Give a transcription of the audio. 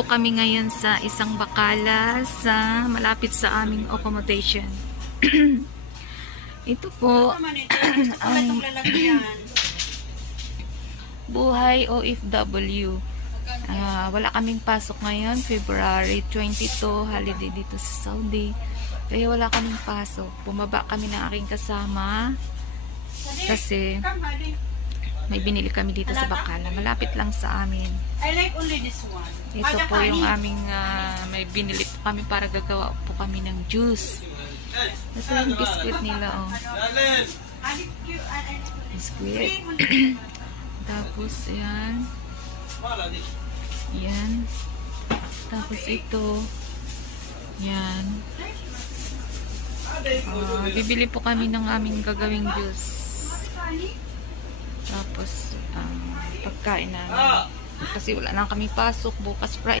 po kami ngayon sa isang bakala sa malapit sa aming accommodation. Ito po ang buhay OFW. Wala kaming pasok ngayon, February 22, holiday dito sa Saudi. Kaya wala kaming pasok. Bumaba kami ng aking kasama kasi may binili kami dito sa bakala. Malapit lang sa amin. I like only this one. Ito po yung aming may binili po kami para gagawa po kami ng juice. Ito yung biskuit nila, oh. Biskuit. Tapos, yan. Yan. Tapos ito. Yan. Bibili po kami ng aming gagawing juice. Tapos, pagkain namin. Kasi wala na kami pasok bukas Friday.